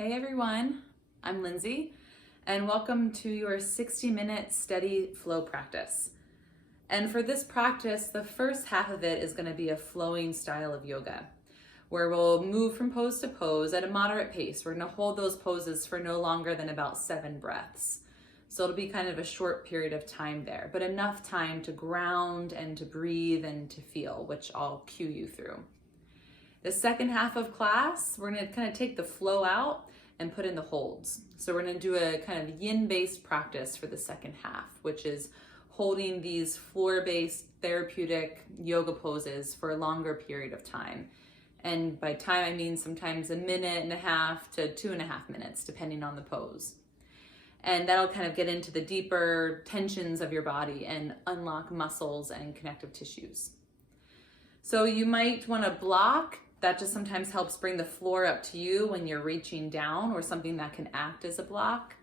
Hey everyone, I'm Lindsay, and welcome to your 60-minute steady flow practice. And for this practice, the first half of it is going to be a flowing style of yoga, where we'll move from pose to pose at a moderate pace. We're going to hold those poses for no longer than about 7 breaths. So it'll be kind of a short period of time there, but enough time to ground and to breathe and to feel, which I'll cue you through. The second half of class, we're going to kind of take the flow out and put in the holds. So we're going to do a kind of yin-based practice for the second half, which is holding these floor-based therapeutic yoga poses for a longer period of time. And by time, I mean sometimes 1.5 minutes to 2.5 minutes, depending on the pose. And that'll kind of get into the deeper tensions of your body and unlock muscles and connective tissues. So you might want to block. That just sometimes helps bring the floor up to you when you're reaching down, or something that can act as a block.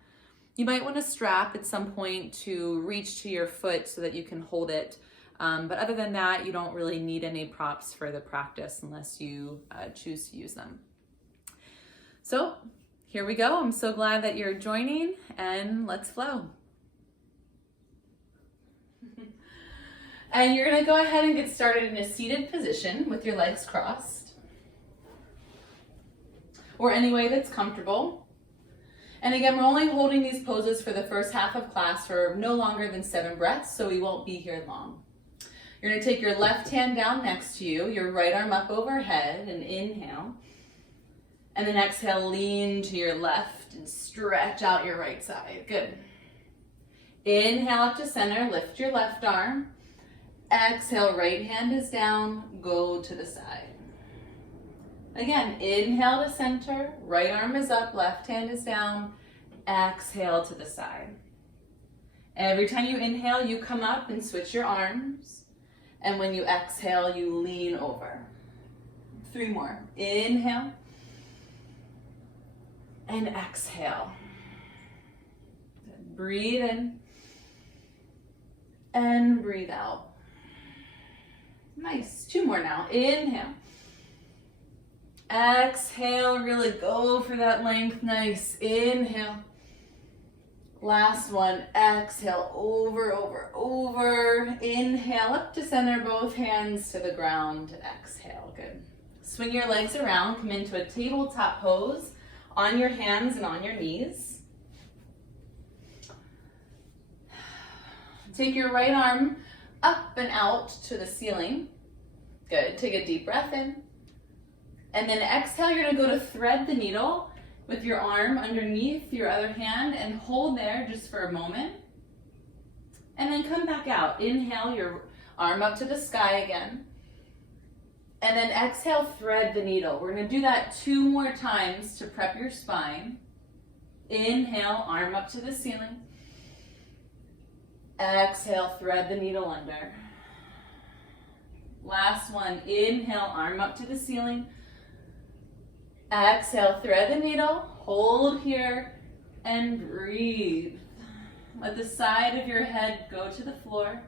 You might want to strap at some point to reach to your foot so that you can hold it. But other than that, you don't really need any props for the practice unless you choose to use them. So here we go. I'm so glad that you're joining, and let's flow. And you're going to go ahead and get started in a seated position with your legs crossed, or any way that's comfortable. And again, we're only holding these poses for the first half of class for no longer than 7 breaths, so we won't be here long. You're going to take your left hand down next to you, your right arm up overhead, and inhale. And then exhale, lean to your left and stretch out your right side. Good. Inhale up to center, lift your left arm. Exhale, right hand is down, go to the side. Again, inhale to center, right arm is up, left hand is down. Exhale to the side. Every time you inhale, you come up and switch your arms. And when you exhale, you lean over. 3 more. Inhale. And exhale. Breathe in. And breathe out. Nice. 2 more now. Inhale. Exhale. Really go for that length. Nice. Inhale. Last one. Exhale. Over, over, over. Inhale. Up to center. Both hands to the ground. Exhale. Good. Swing your legs around. Come into a tabletop pose on your hands and on your knees. Take your right arm up and out to the ceiling. Good. Take a deep breath in. And then exhale, you're going to go to thread the needle with your arm underneath your other hand and hold there just for a moment. And then come back out. Inhale, your arm up to the sky again. And then exhale, thread the needle. We're going to do that 2 more times to prep your spine. Inhale, arm up to the ceiling. Exhale, thread the needle under. Last one. Inhale, arm up to the ceiling. Exhale, thread the needle. Hold here and breathe. Let the side of your head go to the floor.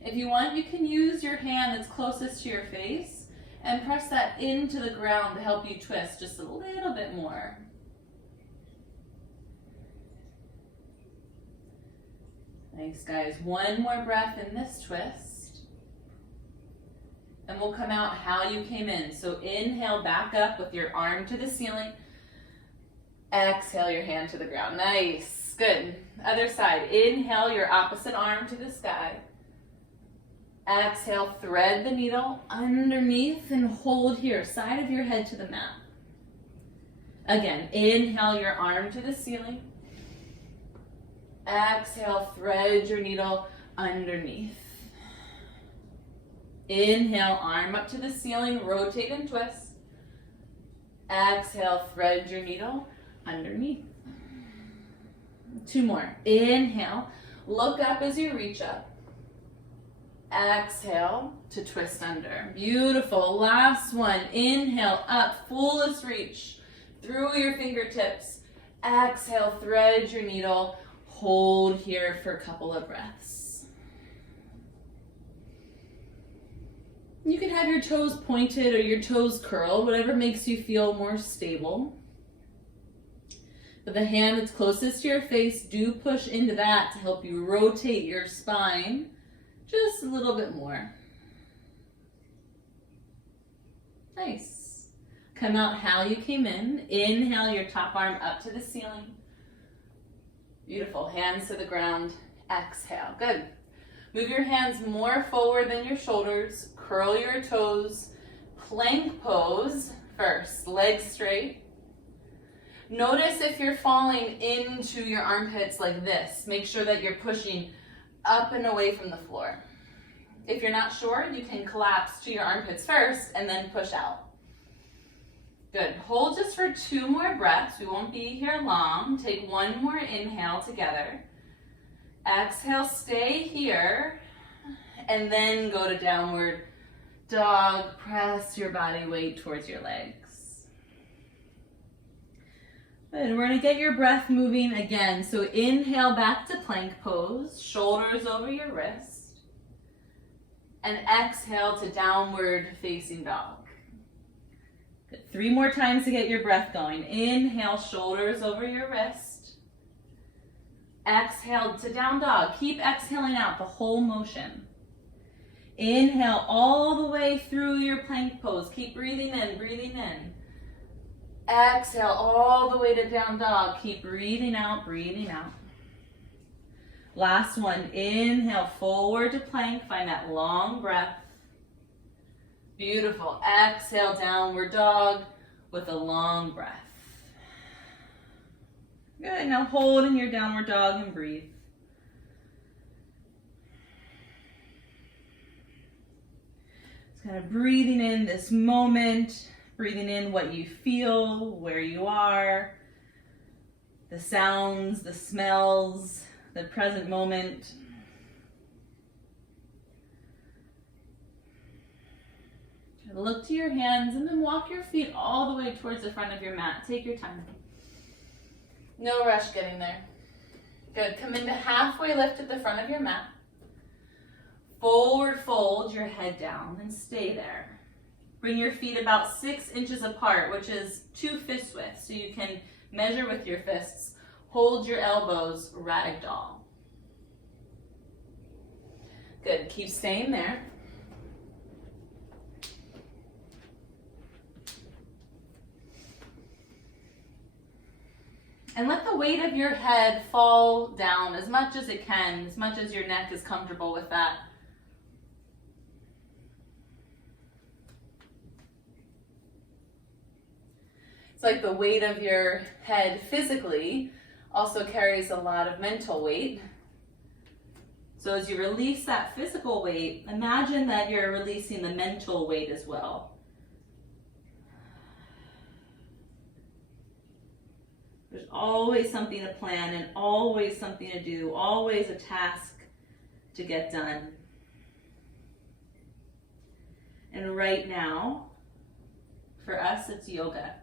If you want, you can use your hand that's closest to your face and press that into the ground to help you twist just a little bit more. Nice, guys. 1 more breath in this twist. And we'll come out how you came in. So inhale, back up with your arm to the ceiling. Exhale, your hand to the ground. Nice. Good. Other side. Inhale, your opposite arm to the sky. Exhale, thread the needle underneath and hold here, side of your head to the mat. Again, inhale, your arm to the ceiling. Exhale, thread your needle underneath. Inhale, arm up to the ceiling, rotate and twist. Exhale, thread your needle underneath. 2 more. Inhale, look up as you reach up. Exhale to twist under. Beautiful. Last one. Inhale, up, fullest reach through your fingertips. Exhale, thread your needle. Hold here for a couple of breaths. You can have your toes pointed or your toes curled, whatever makes you feel more stable. But the hand that's closest to your face, do push into that to help you rotate your spine just a little bit more. Nice. Come out how you came in. Inhale your top arm up to the ceiling. Beautiful. Hands to the ground. Exhale. Good. Move your hands more forward than your shoulders. Curl your toes. Plank pose first. Legs straight. Notice if you're falling into your armpits like this. Make sure that you're pushing up and away from the floor. If you're not sure, you can collapse to your armpits first and then push out. Good. Hold just for 2 more breaths. We won't be here long. Take 1 more inhale together. Exhale, stay here, and then go to downward dog. Press your body weight towards your legs. Good. We're going to get your breath moving again. So inhale back to plank pose, shoulders over your wrist, and exhale to downward facing dog. Good. 3 more times to get your breath going. Inhale, shoulders over your wrist. Exhale to down dog. Keep exhaling out the whole motion. Inhale all the way through your plank pose. Keep breathing in, breathing in. Exhale all the way to down dog. Keep breathing out, breathing out. Last one. Inhale forward to plank. Find that long breath. Beautiful. Exhale, downward dog with a long breath. Good. Now hold in your downward dog and breathe. Just kind of breathing in this moment, breathing in what you feel, where you are, the sounds, the smells, the present moment. Look to your hands and then walk your feet all the way towards the front of your mat. Take your time. No rush getting there. Good. Come into halfway lift at the front of your mat. Forward fold your head down and stay there. Bring your feet about 6 inches apart, which is 2 fist widths, so you can measure with your fists. Hold your elbows, ragdoll. Good. Keep staying there. And let the weight of your head fall down as much as it can, as much as your neck is comfortable with that. It's like the weight of your head physically also carries a lot of mental weight. So as you release that physical weight, imagine that you're releasing the mental weight as well. There's always something to plan and always something to do, always a task to get done. And right now, for us, it's yoga.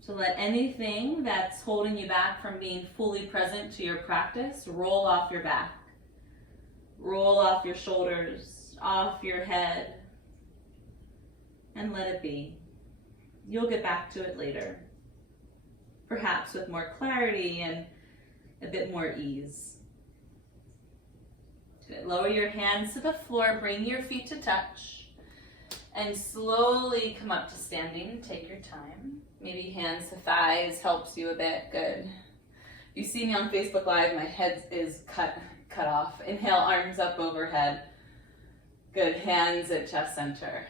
So let anything that's holding you back from being fully present to your practice roll off your back. Roll off your shoulders, off your head, and let it be. You'll get back to it later, perhaps with more clarity and a bit more ease. Good. Lower your hands to the floor, bring your feet to touch, and slowly come up to standing. Take your time. Maybe hands to thighs helps you a bit. Good. You see me on Facebook Live, my head is cut off. Inhale, arms up overhead. Good. Hands at chest center.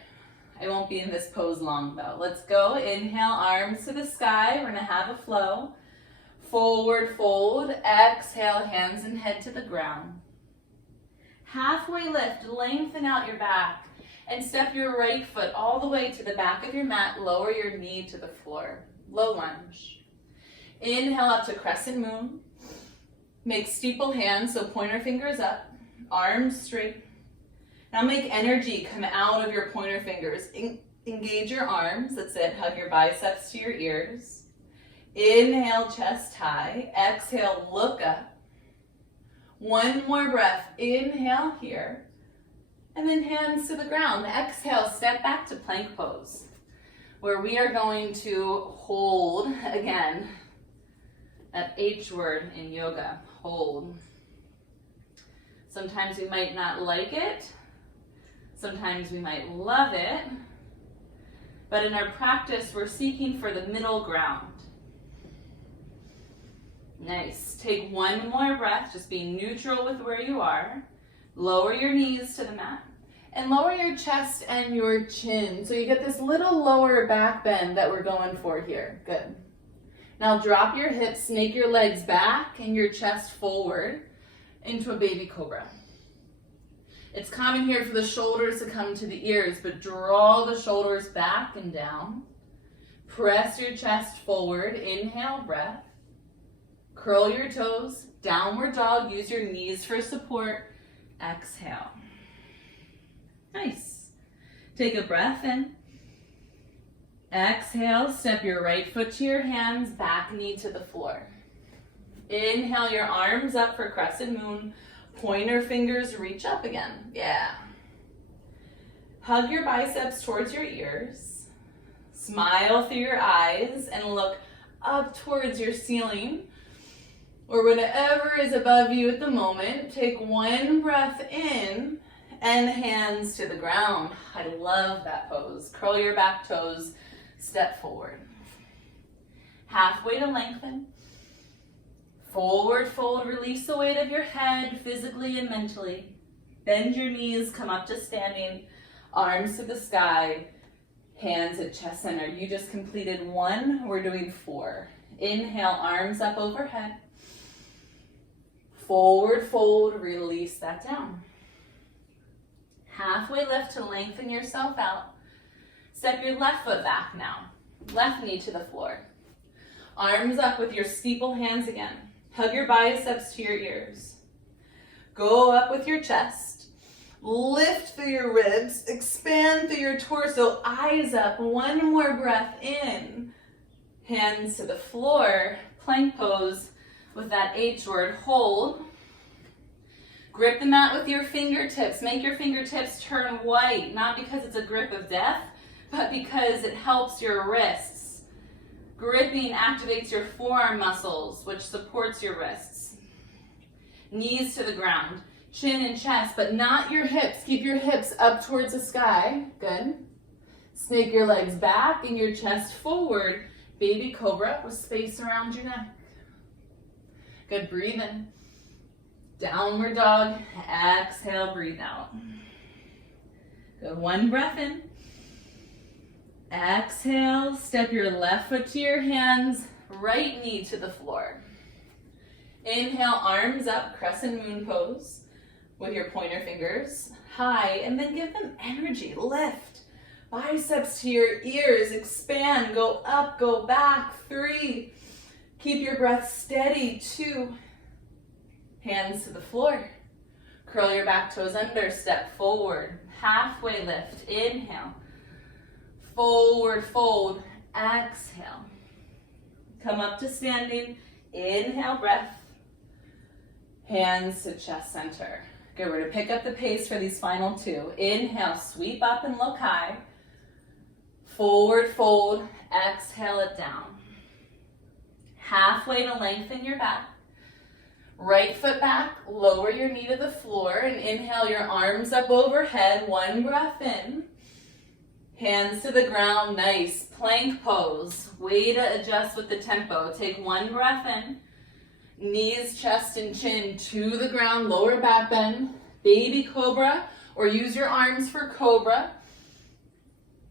I won't be in this pose long though. Let's go. Inhale, arms to the sky. We're gonna have a flow. Forward fold. Exhale, hands and head to the ground. Halfway lift, lengthen out your back and step your right foot all the way to the back of your mat. Lower your knee to the floor. Low lunge. Inhale up to crescent moon. Make steeple hands, so pointer fingers up, arms straight. Now make energy come out of your pointer fingers. Engage your arms, that's it. Hug your biceps to your ears. Inhale, chest high. Exhale, look up. One more breath. Inhale here. And then hands to the ground. Exhale, step back to plank pose, where we are going to hold, again, that H word in yoga, hold. Sometimes we might not like it. Sometimes we might love it. But in our practice, we're seeking for the middle ground. Nice. Take one more breath, just being neutral with where you are. Lower your knees to the mat. And lower your chest and your chin. So you get this little lower back bend that we're going for here. Good. Now drop your hips, snake your legs back and your chest forward into a baby cobra. It's common here for the shoulders to come to the ears, but draw the shoulders back and down. Press your chest forward. Inhale, breath. Curl your toes. Downward dog. Use your knees for support. Exhale. Nice. Take a breath in. Exhale, step your right foot to your hands, back knee to the floor. Inhale your arms up for crescent moon. Pointer fingers reach up again. Yeah. Hug your biceps towards your ears. Smile through your eyes and look up towards your ceiling or whatever is above you at the moment. Take one breath in and hands to the ground. I love that pose. Curl your back toes, step forward. Halfway to lengthen. Forward fold, release the weight of your head physically and mentally. Bend your knees, come up to standing, arms to the sky, hands at chest center. You just completed one, we're doing 4. Inhale, arms up overhead. Forward fold, release that down. Halfway lift to lengthen yourself out. Step your left foot back now. Left knee to the floor. Arms up with your steeple hands again. Hug your biceps to your ears. Go up with your chest. Lift through your ribs. Expand through your torso. Eyes up. One more breath in. Hands to the floor. Plank pose with that H word. Hold. Grip the mat with your fingertips. Make your fingertips turn white. Not because it's a grip of death, but because it helps your wrists. Gripping activates your forearm muscles, which supports your wrists. Knees to the ground, chin and chest, but not your hips. Keep your hips up towards the sky. Good. Snake your legs back and your chest forward. Baby cobra with space around your neck. Good, breathe in. Downward dog. Exhale, breathe out. Good, one breath in. Exhale, step your left foot to your hands, right knee to the floor. Inhale, arms up, crescent moon pose with your pointer fingers high, and then give them energy. Lift, biceps to your ears, expand, go up, go back. 3, keep your breath steady. 2, hands to the floor. Curl your back toes under, step forward. Halfway lift, inhale. Forward fold, exhale. Come up to standing, inhale, breath. Hands to chest center. Good, we're gonna pick up the pace for these final 2. Inhale, sweep up and look high. Forward fold, exhale it down. Halfway to lengthen your back. Right foot back, lower your knee to the floor and inhale your arms up overhead. One breath in. Hands to the ground, nice. Plank pose. Way to adjust with the tempo. Take one breath in. Knees, chest, and chin to the ground. Lower back bend. Baby cobra, or use your arms for cobra.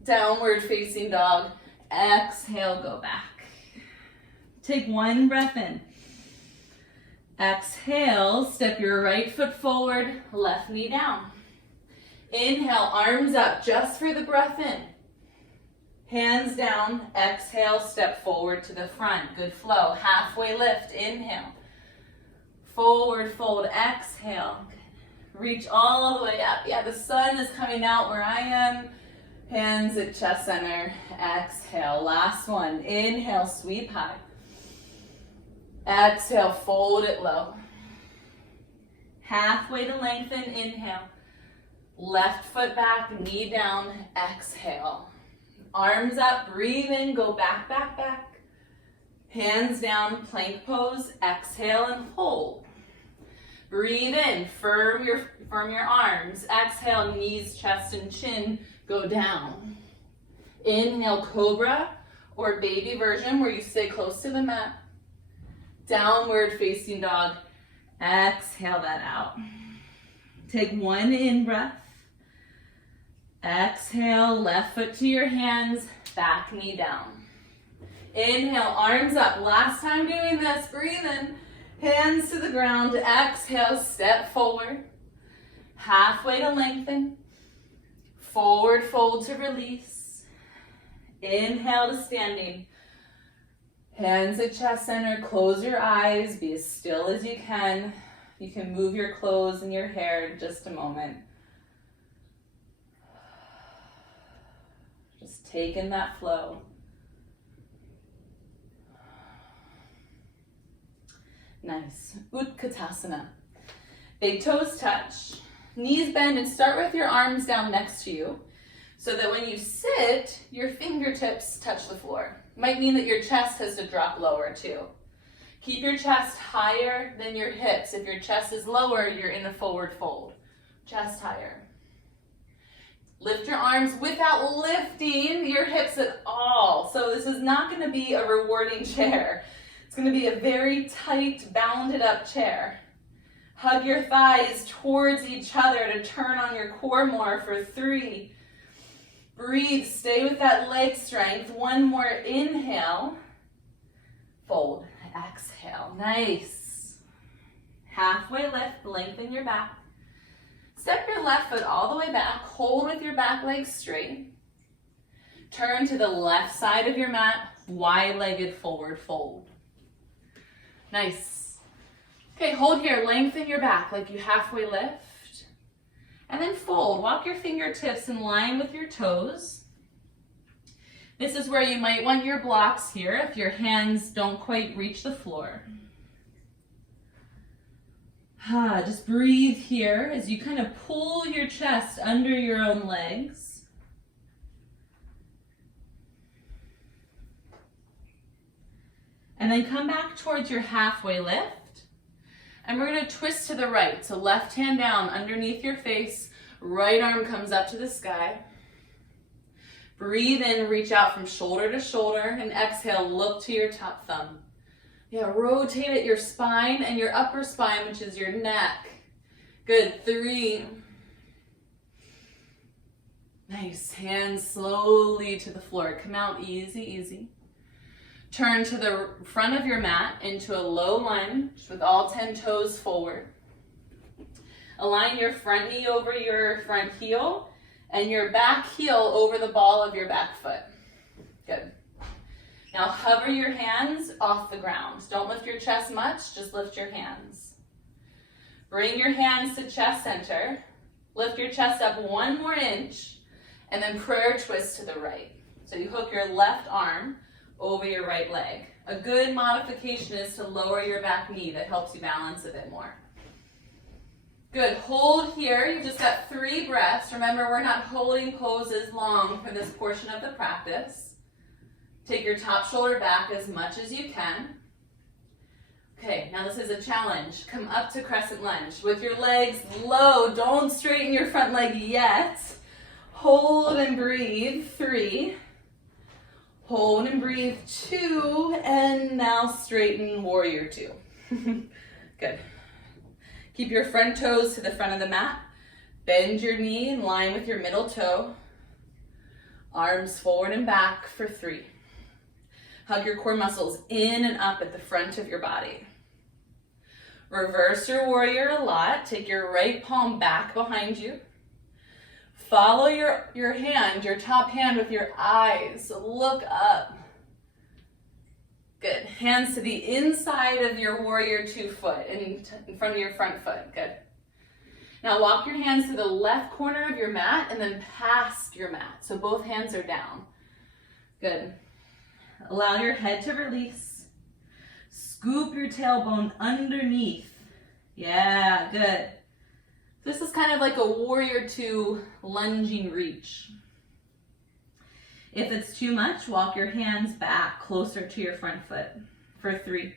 Downward facing dog. Exhale, go back. Take one breath in. Exhale, step your right foot forward, left knee down. Inhale, arms up just for the breath in. Hands down, exhale, step forward to the front. Good flow. Halfway lift, inhale. Forward fold, exhale. Reach all the way up. Yeah, the sun is coming out where I am. Hands at chest center, exhale. Last one, inhale, sweep high. Exhale, fold it low. Halfway to lengthen, inhale. Left foot back, knee down, exhale. Arms up, breathe in, go back, back, back. Hands down, plank pose, exhale and hold. Breathe in, firm your arms. Exhale, knees, chest, and chin go down. Inhale, cobra or baby version where you stay close to the mat. Downward facing dog. Exhale that out. Take one in breath. Exhale, left foot to your hands, back knee down. Inhale, arms up. Last time doing this, breathe in. Hands to the ground. Exhale, step forward. Halfway to lengthen. Forward fold to release. Inhale to standing. Hands at chest center. Close your eyes. Be as still as you can. You can move your clothes and your hair in just a moment. Just take in that flow. Nice. Utkatasana. Big toes touch. Knees bend and start with your arms down next to you so that when you sit, your fingertips touch the floor. Might mean that your chest has to drop lower too. Keep your chest higher than your hips. If your chest is lower, you're in a forward fold. Chest higher. Lift your arms without lifting your hips at all. So this is not going to be a rewarding chair. It's going to be a very tight, bounded up chair. Hug your thighs towards each other to turn on your core more for 3. Breathe, stay with that leg strength. One more inhale. Fold, exhale, nice. Halfway lift, lengthen your back. Step your left foot all the way back. Hold with your back leg straight. Turn to the left side of your mat, wide-legged forward fold. Nice. Okay, hold here, lengthen your back like you halfway lift. And then fold, walk your fingertips in line with your toes. This is where you might want your blocks here if your hands don't quite reach the floor. Just breathe here as you kind of pull your chest under your own legs. And then come back towards your halfway lift. And we're going to twist to the right. So left hand down underneath your face. Right arm comes up to the sky. Breathe in, reach out from shoulder to shoulder. And exhale, look to your top thumb. Yeah, rotate at your spine and your upper spine, which is your neck. Good, 3. Nice, hands slowly to the floor. Come out easy, easy. Turn to the front of your mat into a low lunge with all 10 toes forward. Align your front knee over your front heel and your back heel over the ball of your back foot. Good. Now hover your hands off the ground. Don't lift your chest much, just lift your hands. Bring your hands to chest center. Lift your chest up 1 more inch and then prayer twist to the right. So you hook your left arm over your right leg. A good modification is to lower your back knee. That helps you balance a bit more. Good, hold here. You've just got 3 breaths. Remember, we're not holding poses long for this portion of the practice. Take your top shoulder back as much as you can. Okay, now this is a challenge. Come up to crescent lunge with your legs low. Don't straighten your front leg yet. Hold and breathe, 3. Hold and breathe, 2. And now straighten warrior 2. Good. Keep your front toes to the front of the mat. Bend your knee in line with your middle toe. Arms forward and back for 3. Hug your core muscles in and up at the front of your body. Reverse your warrior a lot. Take your right palm back behind you. Follow your hand, your top hand with your eyes. So look up. Good. Hands to the inside of your warrior 2 foot in front of your front foot. Good. Now walk your hands to the left corner of your mat and then past your mat. So both hands are down. Good. Allow your head to release. Scoop your tailbone underneath. Yeah, good. This is kind of like a warrior two lunging reach. If it's too much, walk your hands back closer to your front foot for 3,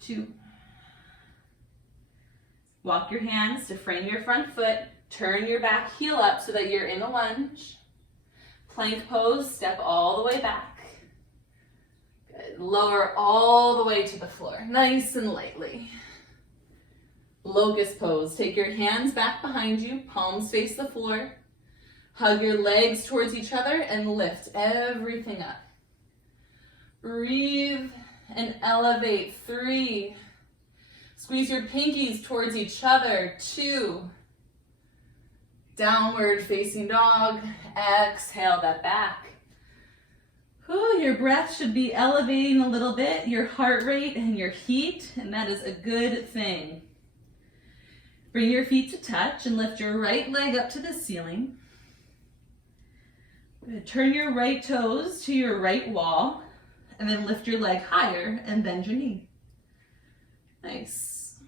2. Walk your hands to frame your front foot. Turn your back heel up so that you're in a lunge. Plank pose, step all the way back. Good. Lower all the way to the floor, nice and lightly. Locust pose, take your hands back behind you, palms face the floor. Hug your legs towards each other and lift everything up. Breathe and elevate. 3. Squeeze your pinkies towards each other. 2. Downward facing dog. Exhale that back. Ooh, your breath should be elevating a little bit, your heart rate and your heat, and that is a good thing. Bring your feet to touch and lift your right leg up to the ceiling. Turn your right toes to your right wall, and then lift your leg higher and bend your knee. Nice.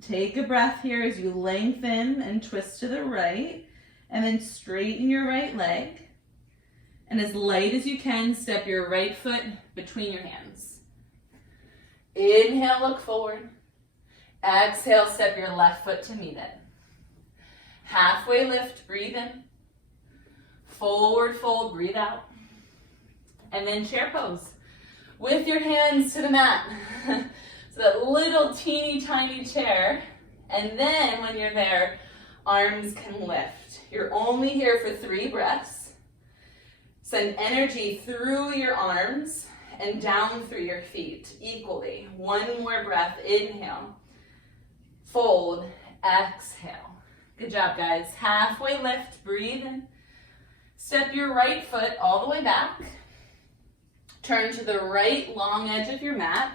Take a breath here as you lengthen and twist to the right, and then straighten your right leg. And as light as you can, step your right foot between your hands. Inhale, look forward. Exhale, step your left foot to meet it. Halfway lift, breathe in. Forward fold, breathe out. And then chair pose. With your hands to the mat. So that little teeny tiny chair. And then when you're there, arms can lift. You're only here for 3 breaths. Send energy through your arms and down through your feet equally. 1 more breath, inhale. Fold, exhale. Good job, guys. Halfway lift, breathe in. Step your right foot all the way back. Turn to the right long edge of your mat,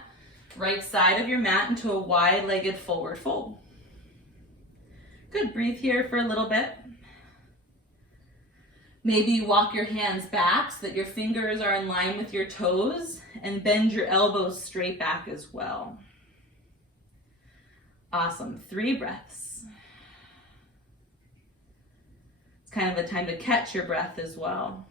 right side of your mat into a wide-legged forward fold. Good, breathe here for a little bit. Maybe you walk your hands back so that your fingers are in line with your toes and bend your elbows straight back as well. Awesome, 3 breaths. It's kind of a time to catch your breath as well.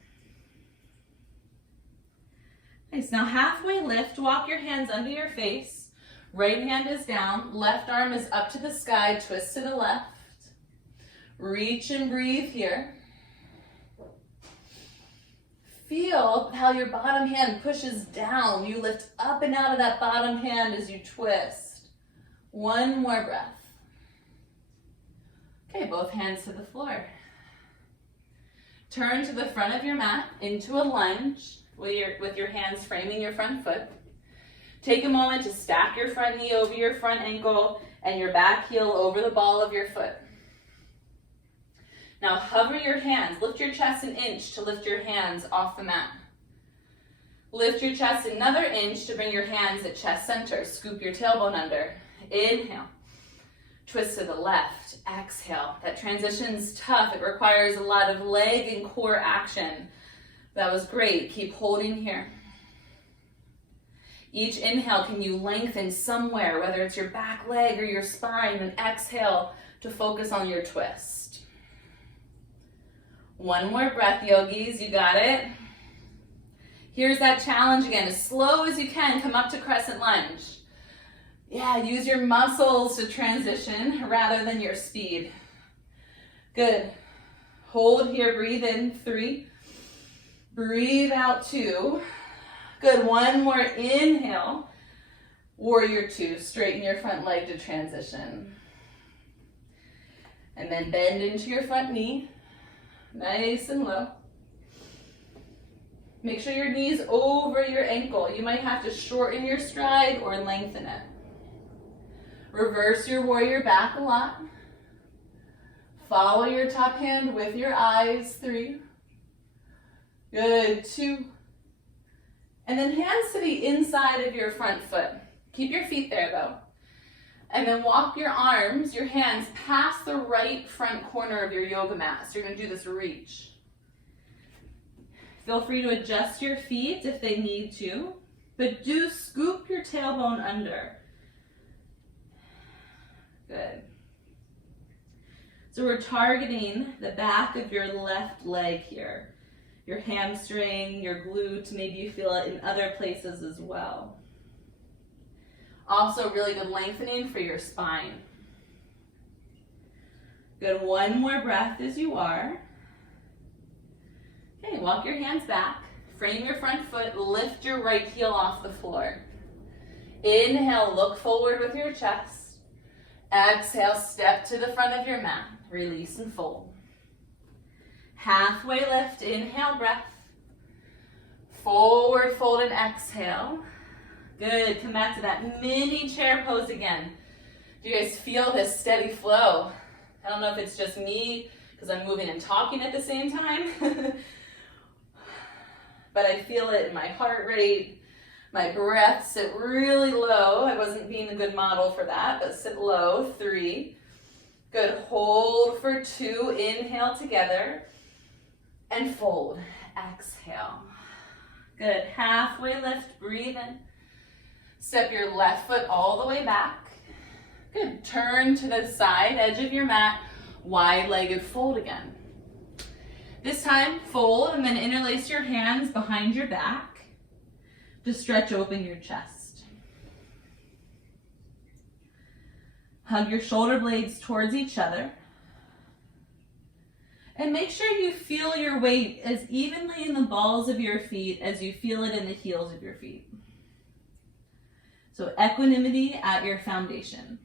Nice, now halfway lift, walk your hands under your face. Right hand is down, left arm is up to the sky, twist to the left. Reach and breathe here. Feel how your bottom hand pushes down. You lift up and out of that bottom hand as you twist. 1 more breath. Okay, both hands to the floor. Turn to the front of your mat into a lunge with your hands framing your front foot. Take a moment to stack your front knee over your front ankle and your back heel over the ball of your foot. Now hover your hands, lift your chest an inch to lift your hands off the mat. Lift your chest another inch to bring your hands at chest center. Scoop your tailbone under. Inhale. Twist to the left. Exhale. That transition's tough. It requires a lot of leg and core action. That was great. Keep holding here. Each inhale, can you lengthen somewhere, whether it's your back leg or your spine, and exhale to focus on your twist. 1 more breath, yogis. You got it. Here's that challenge again. As slow as you can, come up to crescent lunge. Yeah, use your muscles to transition rather than your speed. Good. Hold here, breathe in, 3. Breathe out, 2. Good, 1 more inhale. Warrior 2, straighten your front leg to transition. And then bend into your front knee, nice and low. Make sure your knee's over your ankle. You might have to shorten your stride or lengthen it. Reverse your warrior back a lot. Follow your top hand with your eyes, 3. Good, 2. And then hands to the inside of your front foot. Keep your feet there though. And then walk your arms, your hands past the right front corner of your yoga mat. So you're gonna do this reach. Feel free to adjust your feet if they need to. But do scoop your tailbone under. Good. So we're targeting the back of your left leg here. Your hamstring, your glute, maybe you feel it in other places as well. Also really good lengthening for your spine. Good, one more breath as you are. Okay, walk your hands back, frame your front foot, lift your right heel off the floor. Inhale, look forward with your chest. Exhale, step to the front of your mat, release and fold. Halfway lift, inhale, breath. Forward fold and exhale. Good, come back to that mini chair pose again. Do you guys feel this steady flow? I don't know if it's just me, because I'm moving and talking at the same time. But I feel it in my heart rate. My breath sit really low. I wasn't being a good model for that, but sit low. 3. Good, hold for 2. Inhale together. And fold. Exhale. Good, halfway lift, breathe in. Step your left foot all the way back. Good, turn to the side edge of your mat. Wide-legged fold again. This time, fold and then interlace your hands behind your back to stretch open your chest. Hug your shoulder blades towards each other. And make sure you feel your weight as evenly in the balls of your feet as you feel it in the heels of your feet. So equanimity at your foundation.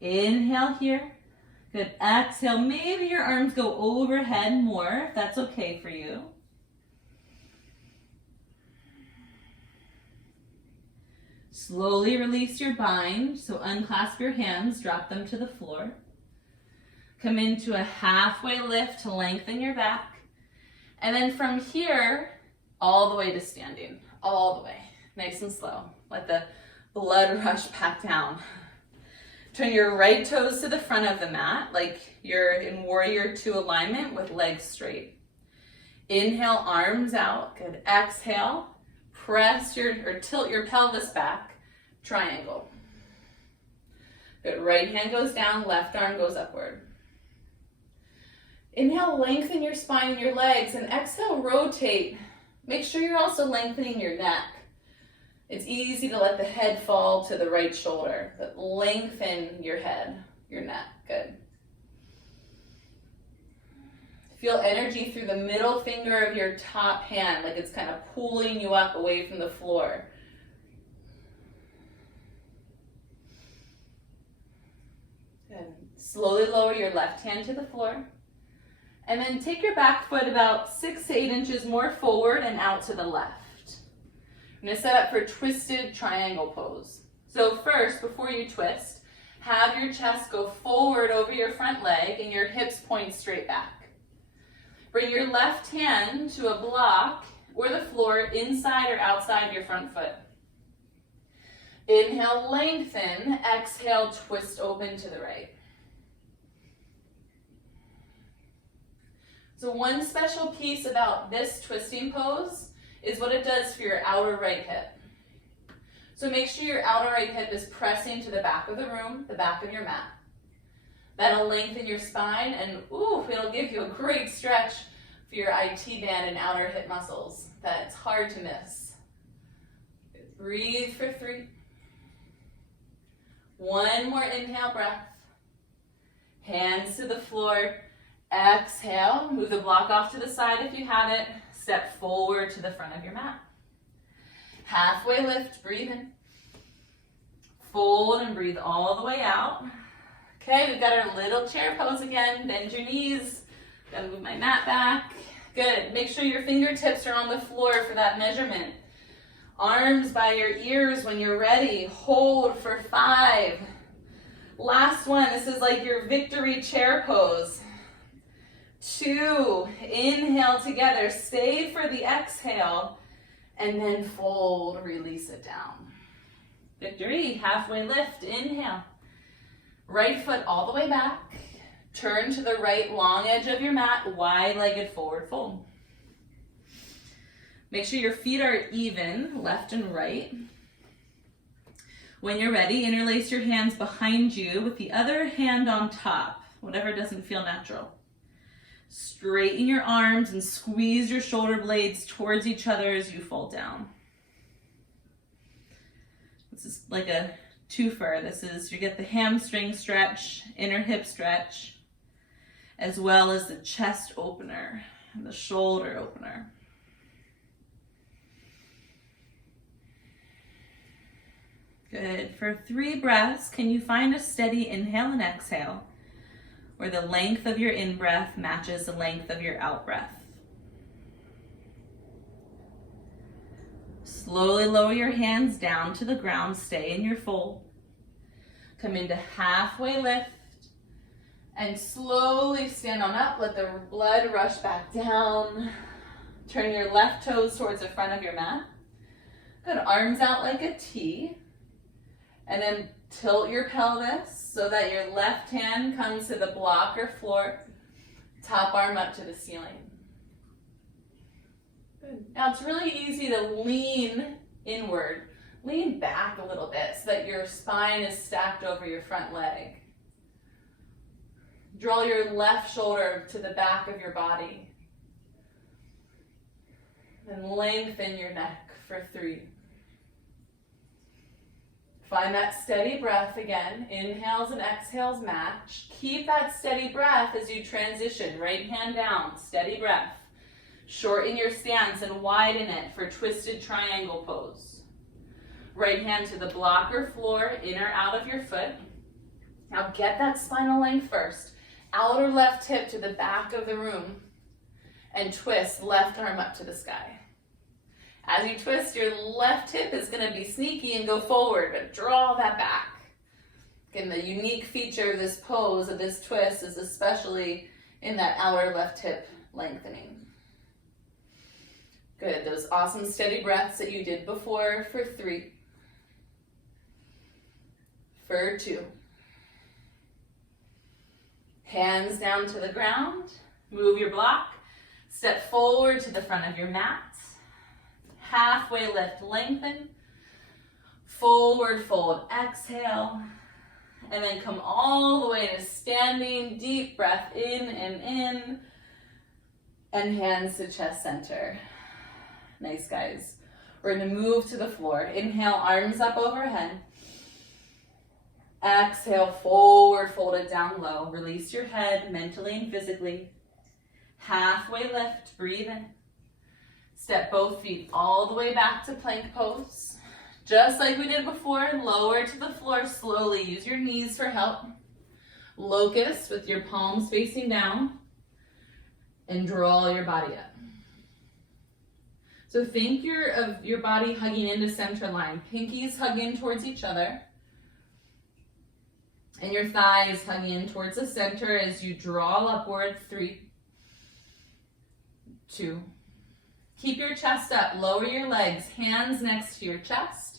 Inhale here. Good. Exhale. Maybe your arms go overhead more, if that's okay for you. Slowly release your bind. So unclasp your hands, drop them to the floor. Come into a halfway lift to lengthen your back. And then from here, all the way to standing. All the way. Nice and slow. Let the blood rush back down. Turn your right toes to the front of the mat, like you're in warrior 2 alignment with legs straight. Inhale, arms out. Good. Exhale, press or tilt your pelvis back. Triangle. Good. Right hand goes down, left arm goes upward. Inhale, lengthen your spine and your legs, and exhale, rotate. Make sure you're also lengthening your neck. It's easy to let the head fall to the right shoulder, but lengthen your head, your neck. Good. Feel energy through the middle finger of your top hand, like it's kind of pulling you up away from the floor. Good. Slowly lower your left hand to the floor. And then take your back foot about 6 to 8 inches more forward and out to the left. I'm going to set up for twisted triangle pose. So first, before you twist, have your chest go forward over your front leg and your hips point straight back. Bring your left hand to a block or the floor inside or outside your front foot. Inhale, lengthen. Exhale, twist open to the right. So one special piece about this twisting pose is what it does for your outer right hip. So make sure your outer right hip is pressing to the back of the room, the back of your mat. That'll lengthen your spine and it'll give you a great stretch for your IT band and outer hip muscles. That's hard to miss. Breathe for 3. One more inhale breath. Hands to the floor. Exhale, move the block off to the side if you had it. Step forward to the front of your mat. Halfway lift, breathe in. Fold and breathe all the way out. Okay, we've got our little chair pose again. Bend your knees. Gotta move my mat back. Good. Make sure your fingertips are on the floor for that measurement. Arms by your ears when you're ready. Hold for 5. Last one. This is like your victory chair pose. 2, inhale together, stay for the exhale, and then fold, release it down. Victory, halfway lift, inhale. Right foot all the way back, turn to the right long edge of your mat, wide-legged forward fold. Make sure your feet are even, left and right. When you're ready, interlace your hands behind you with the other hand on top, whatever doesn't feel natural. Straighten your arms and squeeze your shoulder blades towards each other as you fold down. This is like a twofer. This is, you get the hamstring stretch, inner hip stretch, as well as the chest opener and the shoulder opener. Good. For 3 breaths, can you find a steady inhale and exhale where the length of your in-breath matches the length of your out-breath? Slowly lower your hands down to the ground. Stay in your fold. Come into halfway lift and slowly stand on up. Let the blood rush back down. Turn your left toes towards the front of your mat. Good. Arms out like a T. And then tilt your pelvis so that your left hand comes to the block or floor, top arm up to the ceiling. Good. Now it's really easy to lean inward. Lean back a little bit so that your spine is stacked over your front leg. Draw your left shoulder to the back of your body. And lengthen your neck for 3. Find that steady breath again. Inhales and exhales match. Keep that steady breath as you transition. Right hand down, steady breath. Shorten your stance and widen it for twisted triangle pose. Right hand to the block or floor, in or out of your foot. Now get that spinal length first. Outer left hip to the back of the room. And twist left arm up to the sky. As you twist, your left hip is going to be sneaky and go forward, but draw that back. Again, the unique feature of this pose, of this twist, is especially in that outer left hip lengthening. Good. Those awesome steady breaths that you did before for 3. For 2. Hands down to the ground. Move your block. Step forward to the front of your mat. Halfway lift, lengthen. Forward fold, exhale. And then come all the way to standing, deep breath in and in. And hands to chest center. Nice, guys. We're going to move to the floor. Inhale, arms up overhead. Exhale, forward, fold it down low. Release your head mentally and physically. Halfway lift, breathe in. Step both feet all the way back to plank pose. Just like we did before, lower to the floor slowly. Use your knees for help. Locust with your palms facing down. And draw your body up. So think of your body hugging into center line. Pinkies hug in towards each other. And your thighs hug in towards the center as you draw upward. 3, 2. Keep your chest up, lower your legs, hands next to your chest.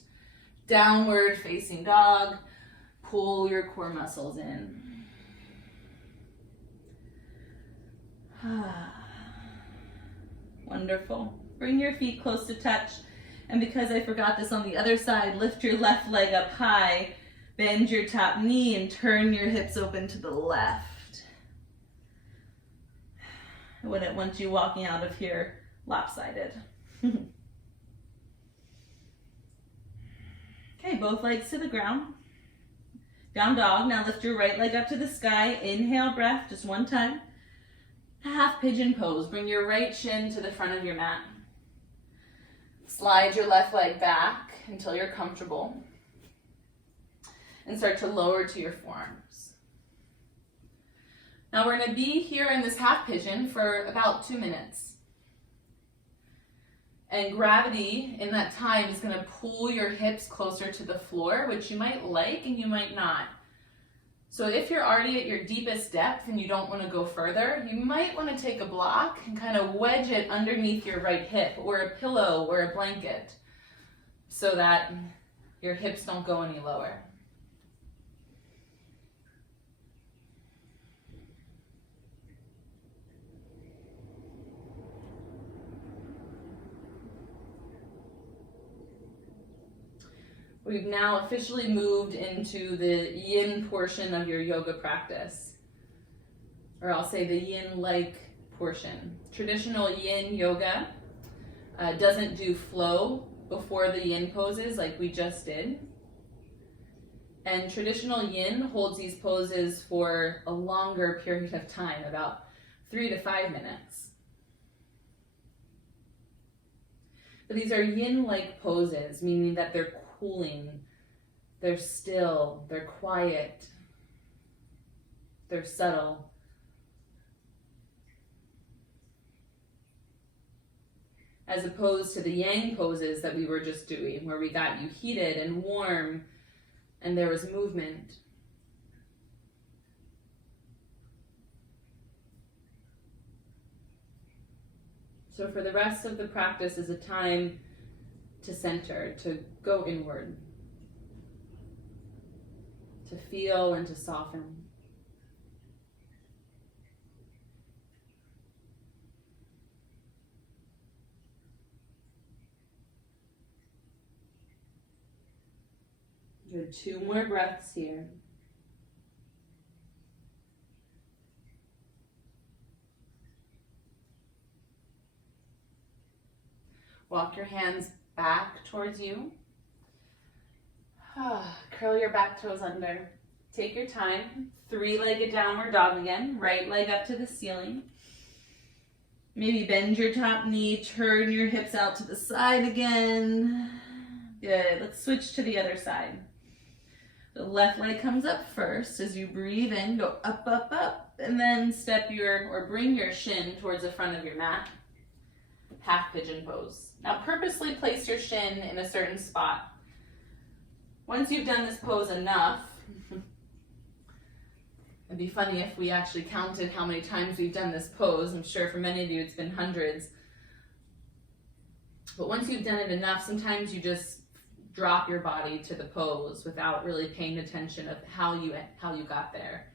Downward facing dog. Pull your core muscles in. Wonderful. Bring your feet close to touch. And because I forgot this on the other side, lift your left leg up high. Bend your top knee and turn your hips open to the left. I wouldn't want you walking out of here lopsided. Okay, both legs to the ground. Down dog. Now lift your right leg up to the sky. Inhale, breath, just one time. Half pigeon pose. Bring your right shin to the front of your mat. Slide your left leg back until you're comfortable. And start to lower to your forearms. Now we're going to be here in this half pigeon for about 2 minutes. And gravity in that time is going to pull your hips closer to the floor, which you might like and you might not. So if you're already at your deepest depth and you don't want to go further, you might want to take a block and kind of wedge it underneath your right hip, or a pillow or a blanket, so that your hips don't go any lower. We've now officially moved into the yin portion of your yoga practice, or I'll say the yin-like portion. Traditional yin yoga doesn't do flow before the yin poses like we just did. And traditional yin holds these poses for a longer period of time, about 3 to 5 minutes. But these are yin-like poses, meaning that they're cooling, they're still, they're quiet, they're subtle. As opposed to the yang poses that we were just doing, where we got you heated and warm and there was movement. So for the rest of the practice is a time to center, to go inward, to feel and to soften. Good, 2 more breaths here. Walk your hands back towards you. Curl your back toes under. Take your time. 3-legged downward dog again. Right leg up to the ceiling. Maybe bend your top knee. Turn your hips out to the side again. Good. Let's switch to the other side. The left leg comes up first. As you breathe in, go up, up, up. And then bring your shin towards the front of your mat. Half pigeon pose. Now purposely place your shin in a certain spot. Once you've done this pose enough, it'd be funny if we actually counted how many times we've done this pose. I'm sure for many of you it's been hundreds. But once you've done it enough, sometimes you just drop your body to the pose without really paying attention of how you got there.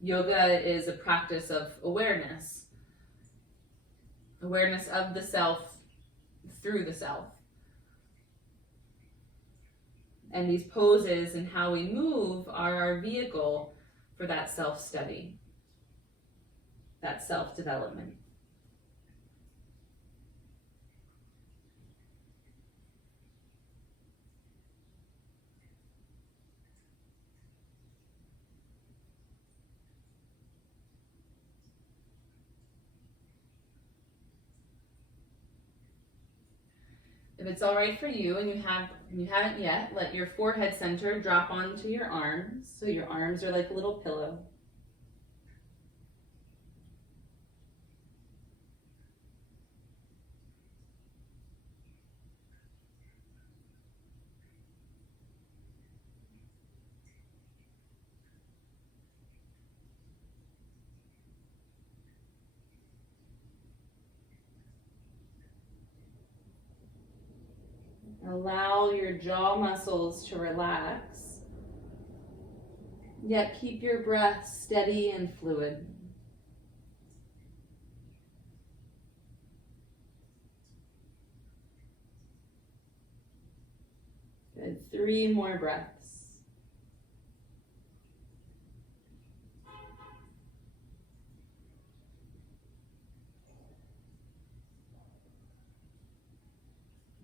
Yoga is a practice of awareness. Awareness of the self through the self. And these poses and how we move are our vehicle for that self-study, that self-development. If it's all right for you and you haven't yet, let your forehead center drop onto your arms. So your arms are like a little pillow. Allow your jaw muscles to relax, yet keep your breath steady and fluid. Good. 3 more breaths.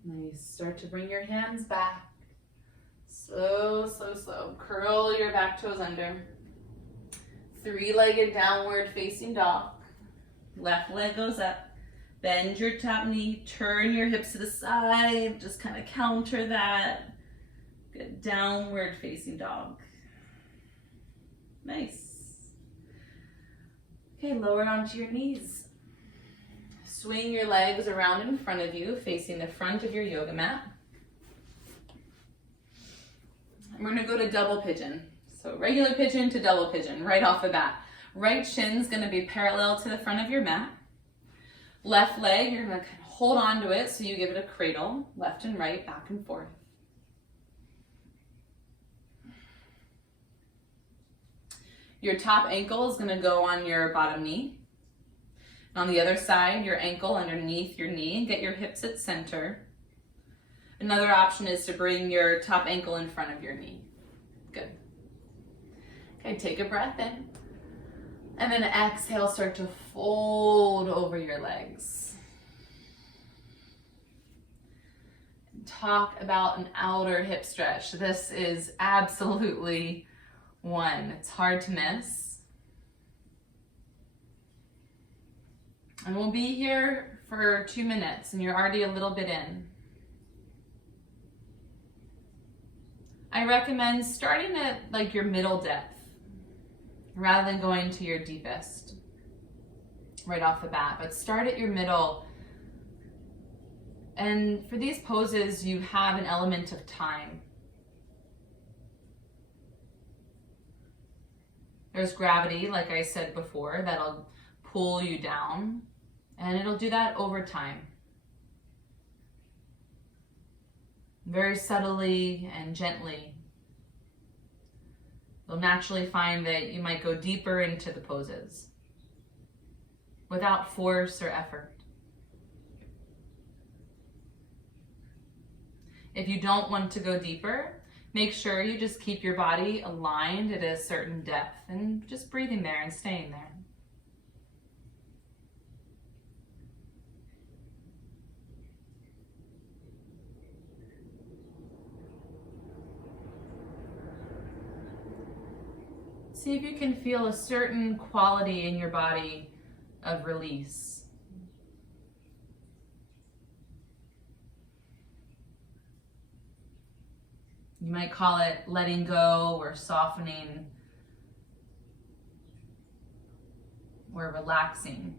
Nice. Start to bring your hands back. Slow, slow, slow. Curl your back toes under. 3-legged downward facing dog. Left leg goes up. Bend your top knee. Turn your hips to the side. Just kind of counter that. Good. Downward facing dog. Nice. Okay, lower onto your knees. Swing your legs around in front of you, facing the front of your yoga mat. And we're gonna go to double pigeon. So regular pigeon to double pigeon, right off the bat. Right shin's gonna be parallel to the front of your mat. Left leg, you're gonna kind of hold on to it so you give it a cradle, left and right, back and forth. Your top ankle is gonna go on your bottom knee. On the other side, your ankle underneath your knee, get your hips at center. Another option is to bring your top ankle in front of your knee. Good. Okay, take a breath in. And then exhale, start to fold over your legs. Talk about an outer hip stretch. This is absolutely one. It's hard to miss. And we'll be here for 2 minutes, and you're already a little bit in. I recommend starting at like your middle depth rather than going to your deepest right off the bat, but start at your middle. And for these poses, you have an element of time. There's gravity, like I said before, that'll pull you down, and it'll do that over time. Very subtly and gently. You'll naturally find that you might go deeper into the poses without force or effort. If you don't want to go deeper, make sure you just keep your body aligned at a certain depth and just breathing there and staying there. See if you can feel a certain quality in your body of release. You might call it letting go or softening or relaxing.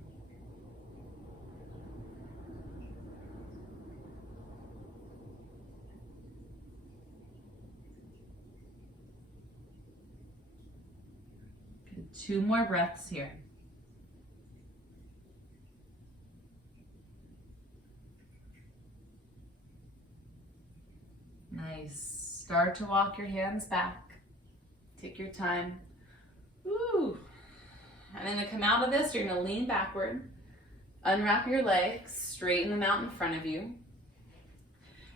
Good. 2 more breaths here. Nice. Start to walk your hands back. Take your time. Woo. And then to come out of this, you're going to lean backward, unwrap your legs, straighten them out in front of you.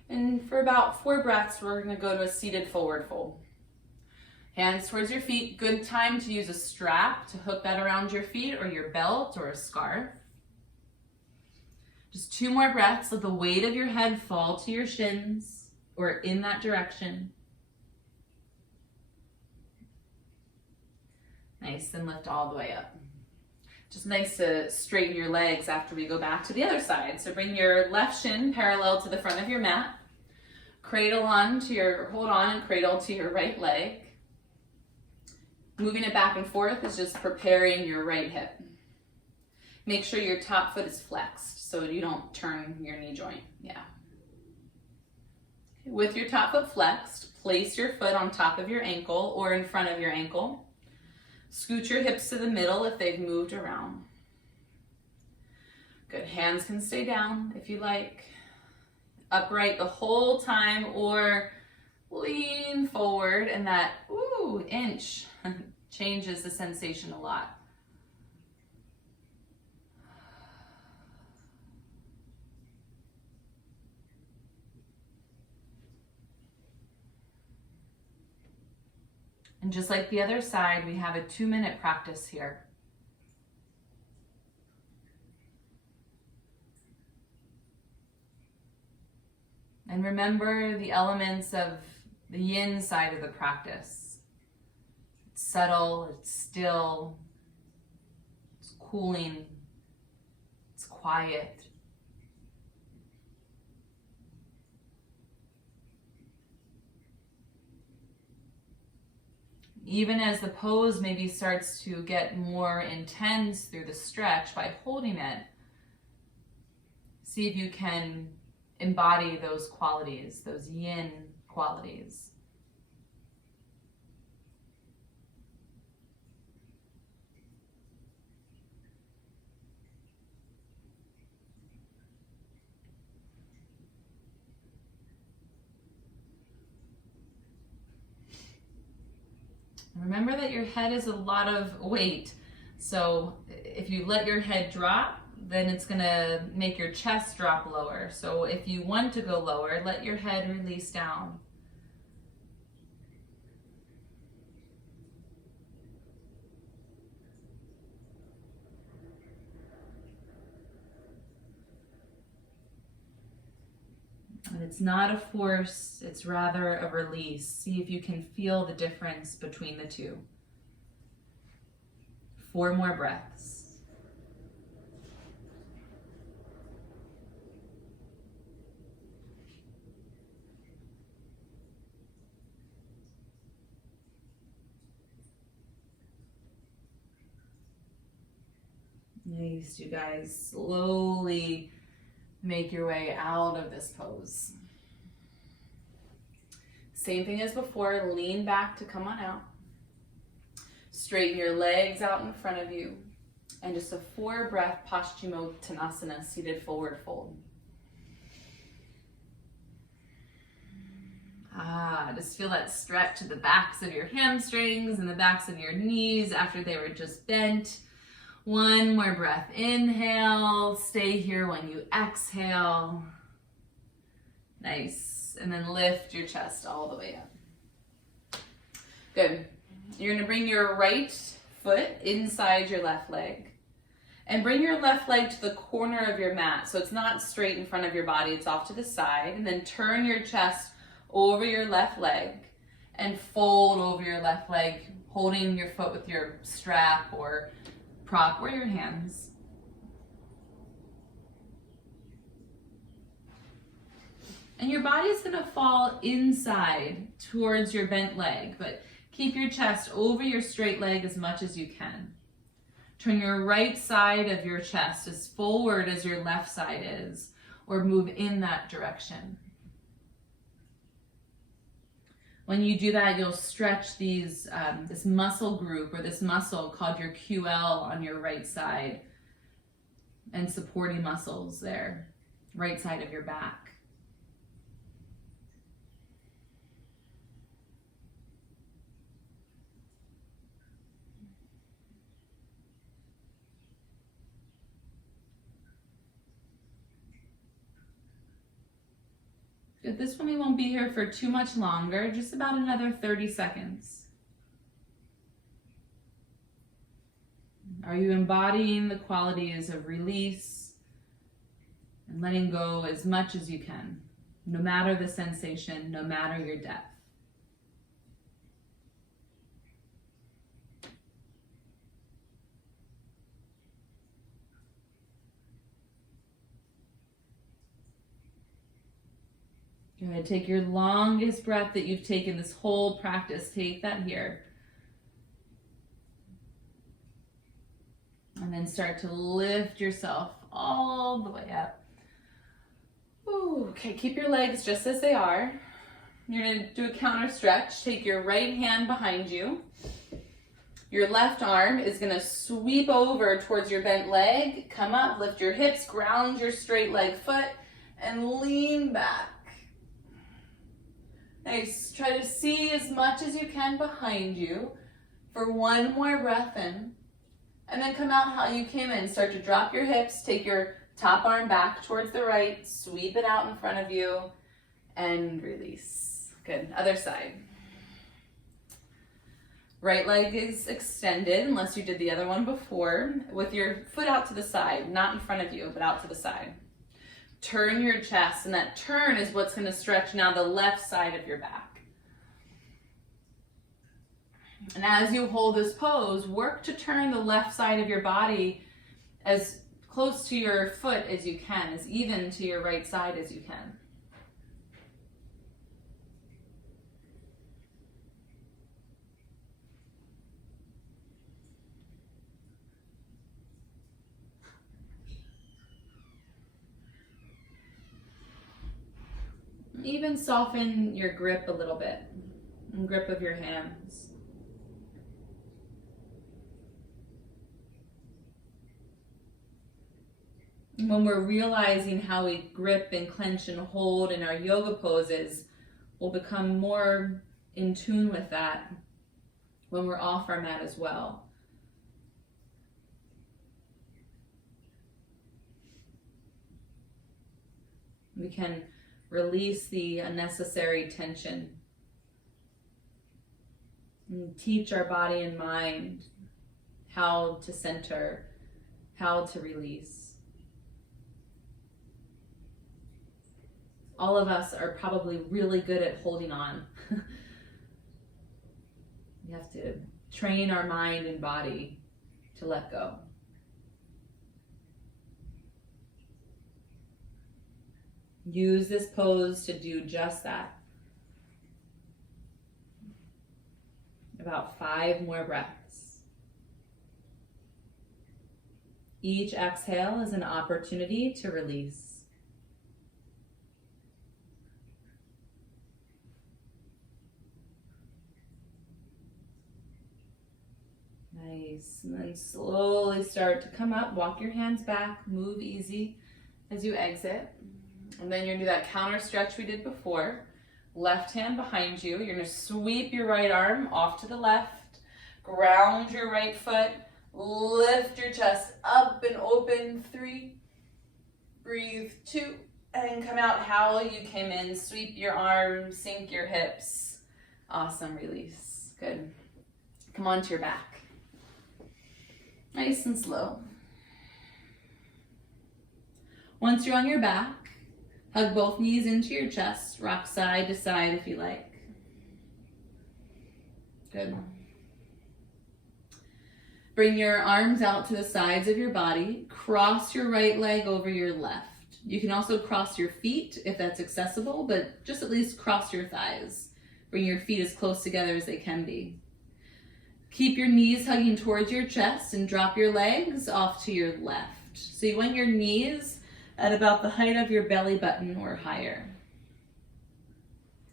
And for about 4 breaths, we're going to go to a seated forward fold. Hands towards your feet. Good time to use a strap to hook that around your feet or your belt or a scarf. Just 2 more breaths. Let the weight of your head fall to your shins or in that direction. Nice, and lift all the way up. Just nice to straighten your legs after we go back to the other side. So bring your left shin parallel to the front of your mat. Hold on and cradle to your right leg. Moving it back and forth is just preparing your right hip. Make sure your top foot is flexed so you don't turn your knee joint. Yeah. With your top foot flexed, place your foot on top of your ankle or in front of your ankle. Scoot your hips to the middle if they've moved around. Good. Hands can stay down if you like. Upright the whole time or lean forward, and that inch changes the sensation a lot. And just like the other side, we have a 2-minute practice here. And remember the elements of the yin side of the practice. It's subtle, it's still, it's cooling, it's quiet. Even as the pose maybe starts to get more intense through the stretch, by holding it, see if you can embody those qualities, those yin qualities. Remember that your head is a lot of weight. So if you let your head drop, then it's gonna make your chest drop lower. So if you want to go lower, let your head release down. And it's not a force, it's rather a release. See if you can feel the difference between the two. 4 more breaths. Nice, you guys. Slowly make your way out of this pose. Same thing as before, lean back to come on out. Straighten your legs out in front of you. And just a 4-breath Paschimottanasana, seated forward fold. Just feel that stretch at the backs of your hamstrings and the backs of your knees after they were just bent. 1 more breath. Inhale, stay here when you exhale. Nice. And then lift your chest all the way up. Good. You're gonna bring your right foot inside your left leg. And bring your left leg to the corner of your mat. So it's not straight in front of your body, it's off to the side. And then turn your chest over your left leg and fold over your left leg, holding your foot with your strap or prop or your hands. And your body is gonna fall inside towards your bent leg, but keep your chest over your straight leg as much as you can. Turn your right side of your chest as forward as your left side is, or move in that direction. When you do that, you'll stretch these, this muscle group or this muscle called your QL on your right side and supporting muscles there, right side of your back. Good. This one we won't be here for too much longer, just about another 30 seconds. Are you embodying the qualities of release and letting go as much as you can, no matter the sensation, no matter your depth? Good. Take your longest breath that you've taken this whole practice. Take that here. And then start to lift yourself all the way up. Ooh, okay, keep your legs just as they are. You're going to do a counter stretch. Take your right hand behind you. Your left arm is going to sweep over towards your bent leg. Come up, lift your hips, ground your straight leg foot, and lean back. Nice. Try to see as much as you can behind you for 1 more breath in. And then come out how you came in. Start to drop your hips. Take your top arm back towards the right. Sweep it out in front of you. And release. Good. Other side. Right leg is extended, unless you did the other one before, with your foot out to the side. Not in front of you, but out to the side. Turn your chest, and that turn is what's going to stretch now the left side of your back. And as you hold this pose, work to turn the left side of your body as close to your foot as you can, as even to your right side as you can. Even soften your grip a little bit, and grip of your hands. When we're realizing how we grip and clench and hold in our yoga poses, we'll become more in tune with that when we're off our mat as well. We can release the unnecessary tension and teach our body and mind how to center, how to release. All of us are probably really good at holding on. We have to train our mind and body to let go. Use this pose to do just that. About 5 more breaths. Each exhale is an opportunity to release. Nice. And then slowly start to come up. Walk your hands back. Move easy as you exit. And then you're going to do that counter stretch we did before. Left hand behind you. You're going to sweep your right arm off to the left. Ground your right foot. Lift your chest up and open. 3. Breathe. 2. And come out how you came in. Sweep your arms. Sink your hips. Awesome. Release. Good. Come onto your back. Nice and slow. Once you're on your back, hug both knees into your chest. Rock side to side if you like. Good. Bring your arms out to the sides of your body. Cross your right leg over your left. You can also cross your feet if that's accessible, but just at least cross your thighs. Bring your feet as close together as they can be. Keep your knees hugging towards your chest and drop your legs off to your left. So you want your knees at about the height of your belly button or higher.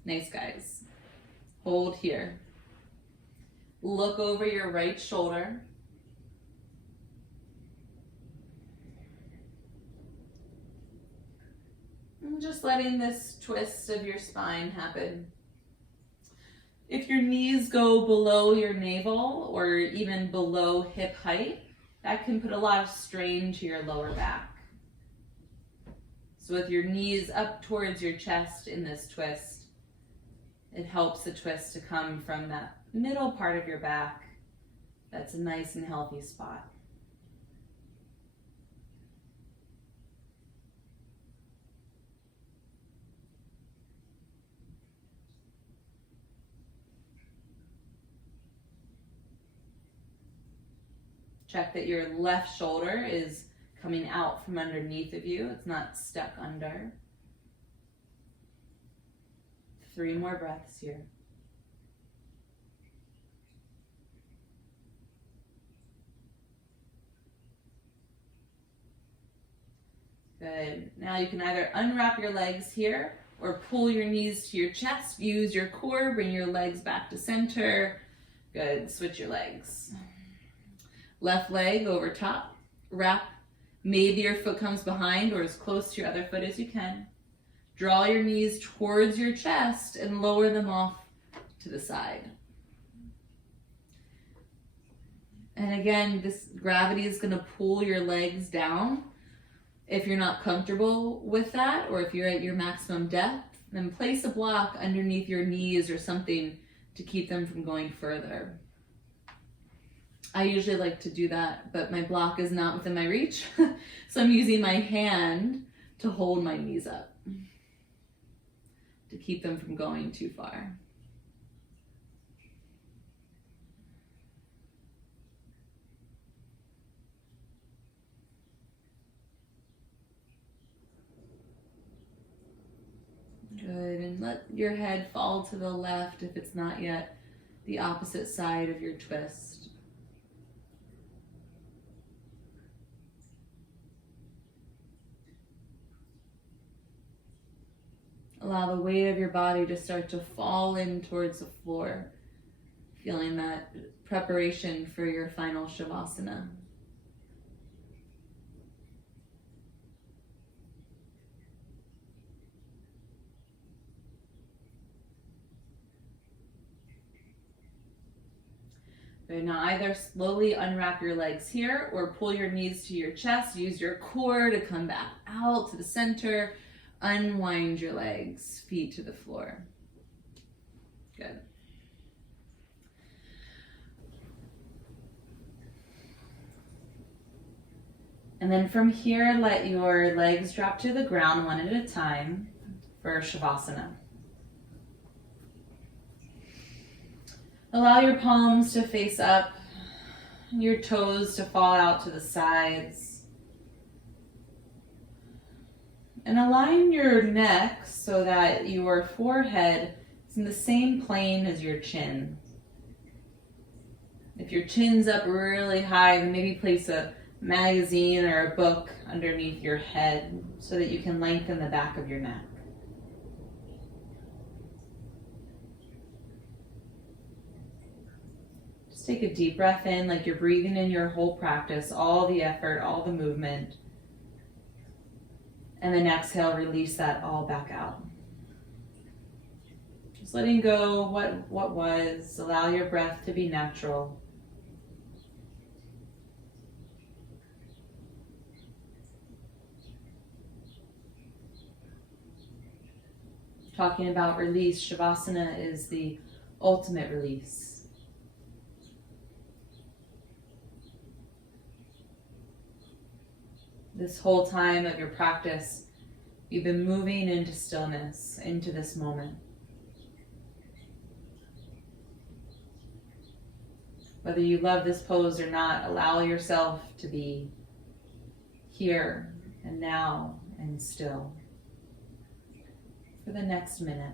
Nice, guys. Hold here. Look over your right shoulder. And just letting this twist of your spine happen. If your knees go below your navel or even below hip height, that can put a lot of strain to your lower back. So with your knees up towards your chest in this twist, it helps the twist to come from that middle part of your back. That's a nice and healthy spot. Check that your left shoulder is coming out from underneath of you. It's not stuck under. 3 more breaths here. Good. Now you can either unwrap your legs here or pull your knees to your chest. Use your core, bring your legs back to center. Good. Switch your legs. Left leg over top, wrap. Maybe your foot comes behind or as close to your other foot as you can. Draw your knees towards your chest and lower them off to the side. And again, this gravity is going to pull your legs down. If you're not comfortable with that, or if you're at your maximum depth, then place a block underneath your knees or something to keep them from going further. I usually like to do that, but my block is not within my reach. So I'm using my hand to hold my knees up to keep them from going too far. Good, and let your head fall to the left if it's not yet the opposite side of your twist. Allow the weight of your body to start to fall in towards the floor, feeling that preparation for your final Shavasana. Good. Now either slowly unwrap your legs here or pull your knees to your chest. Use your core to come back out to the center. Unwind your legs, feet to the floor. Good. And then from here, let your legs drop to the ground one at a time for Shavasana. Allow your palms to face up, your toes to fall out to the sides. And align your neck so that your forehead is in the same plane as your chin. If your chin's up really high, then maybe place a magazine or a book underneath your head so that you can lengthen the back of your neck. Just take a deep breath in, like you're breathing in your whole practice, all the effort, all the movement. And then exhale, release that all back out. Just letting go what was, allow your breath to be natural. Talking about release, Shavasana is the ultimate release. This whole time of your practice, you've been moving into stillness, into this moment. Whether you love this pose or not, allow yourself to be here and now and still for the next minute.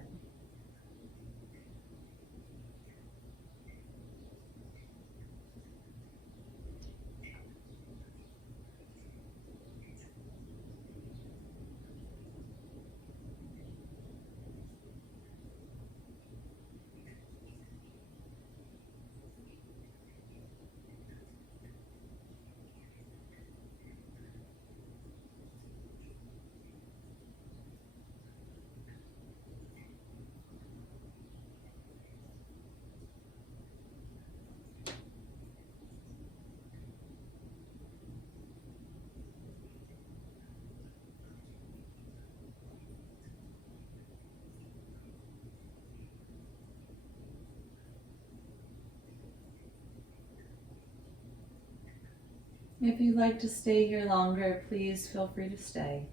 If you'd like to stay here longer, please feel free to stay.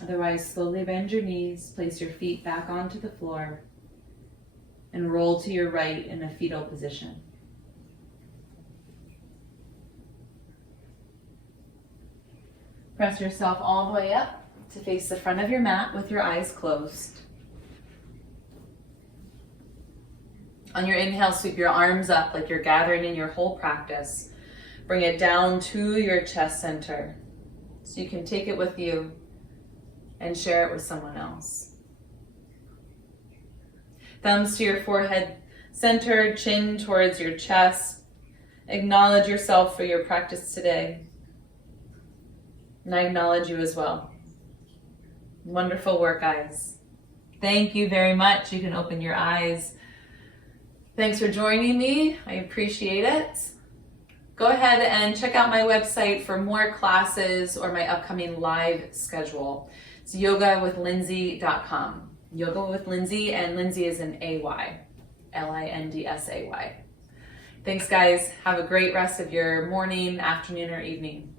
Otherwise, slowly bend your knees, place your feet back onto the floor, and roll to your right in a fetal position. Press yourself all the way up to face the front of your mat with your eyes closed. On your inhale, sweep your arms up like you're gathering in your whole practice. Bring it down to your chest center so you can take it with you and share it with someone else. Thumbs to your forehead center, chin towards your chest. Acknowledge yourself for your practice today. And I acknowledge you as well. Wonderful work, guys. Thank you very much. You can open your eyes. Thanks for joining me. I appreciate it. Go ahead and check out my website for more classes or my upcoming live schedule. It's yogawithlindsay.com. Yoga with Lindsay, and Lindsay is an A-Y, Lindsay. Thanks, guys. Have a great rest of your morning, afternoon, or evening.